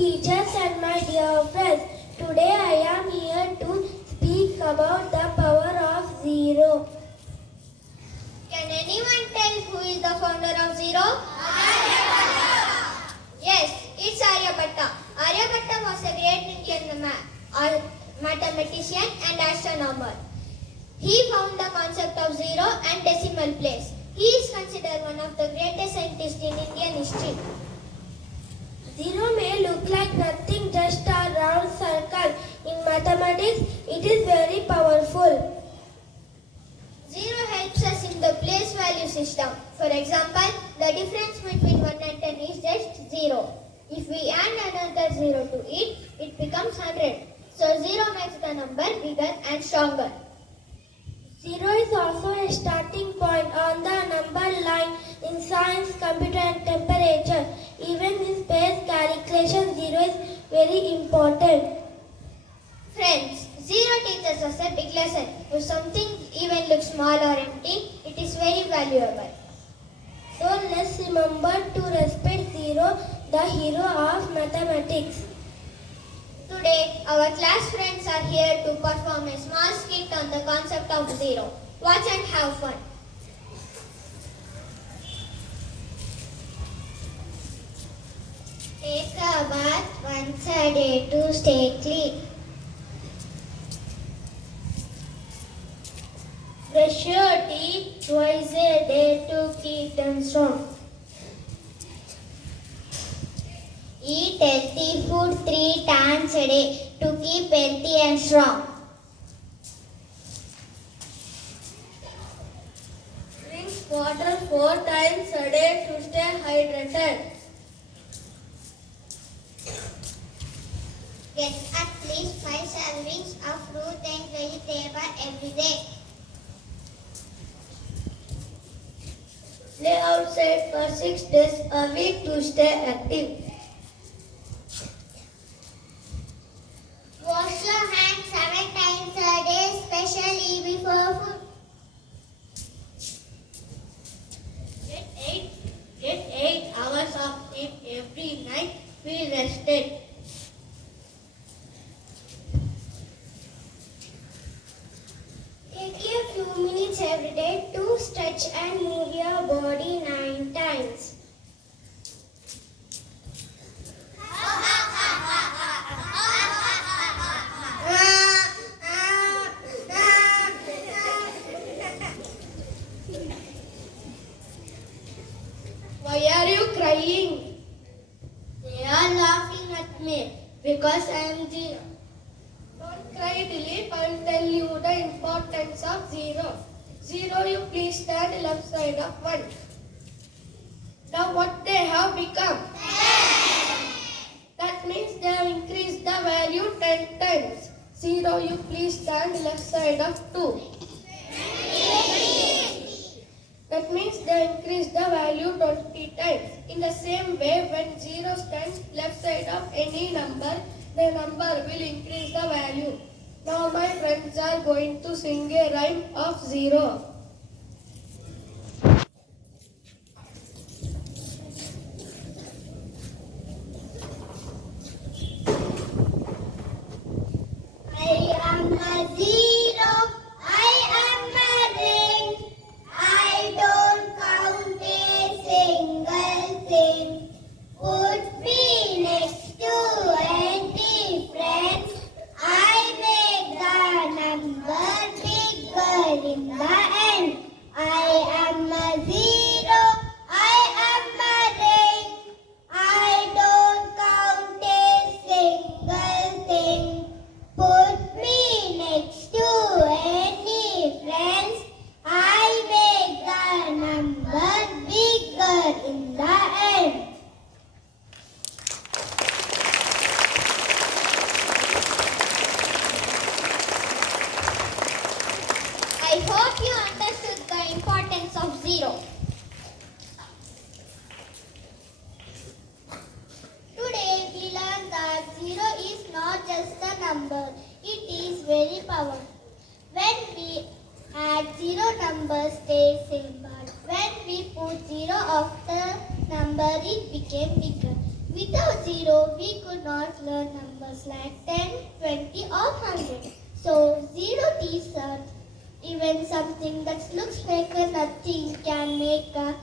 teachers and my dear friends. Today I am here to speak about the power of zero. Can anyone tell who is the founder of zero? Yes, it's Aryabhatta. Aryabhatta was a great Indian mathematician and astronomer. He found the concept of zero and decimal place. He is considered one of the greatest scientists in Indian history. Zero may look like nothing, just a round circle. In mathematics, it is very powerful. Zero helps us in the place value system. For example, the difference between 1 and 10 is just 0. If we add another 0 to it, it becomes 100. So 0 makes the number bigger and stronger. Zero is also a starting point on the number line in science, computer and temperature. Even in space calculation, zero is very important. Friends, zero teaches us a big lesson. If something even looks small or empty, it is very valuable. So let's remember to respect zero, the hero of mathematics. Today, our class friends are here to perform a small skit on the concept of zero. Watch and have fun. Take a bath once a day to stay clean. Brush your teeth twice a day to keep them strong. Eat healthy food 3 times a day to keep healthy and strong. Drink water 4 times a day to stay hydrated. Get at least 5 servings of fruit and vegetable every day. Play outside for 6 days a week to stay active. Wash your hands 7 times a day, especially before food. Get 8 hours of sleep every night. Feel rested. Take a few minutes every day to stretch and move your body 9 times. Why are you crying? They are laughing at me because I am zero. Don't cry, Dilip. I will tell you the importance of zero. Zero, you please stand left side of 1. Now what they have become? 10. That means they have increased the value 10 times. Zero, you please stand left side of 2. That means they increase the value 20 times. In the same way, when 0 stands left side of any number, the number will increase the value. Now my friends are going to sing a rhyme of 0. I am a zero. I am a ring. I don't count a single thing. Put me next to any friends. I make the number bigger in the end. I am a zero. I am a ring. I don't count a single thing. Put me next to any friends. I make the number bigger in the end. I hope you understood the importance of zero. Today we learned that zero is not just a number, it is very powerful. When we add zero, numbers stay same, but when we put zero after number, it became bigger. Without 0, we could not learn numbers like 10, 20 or 100. So 0 teaches us even something that looks like a nothing can make a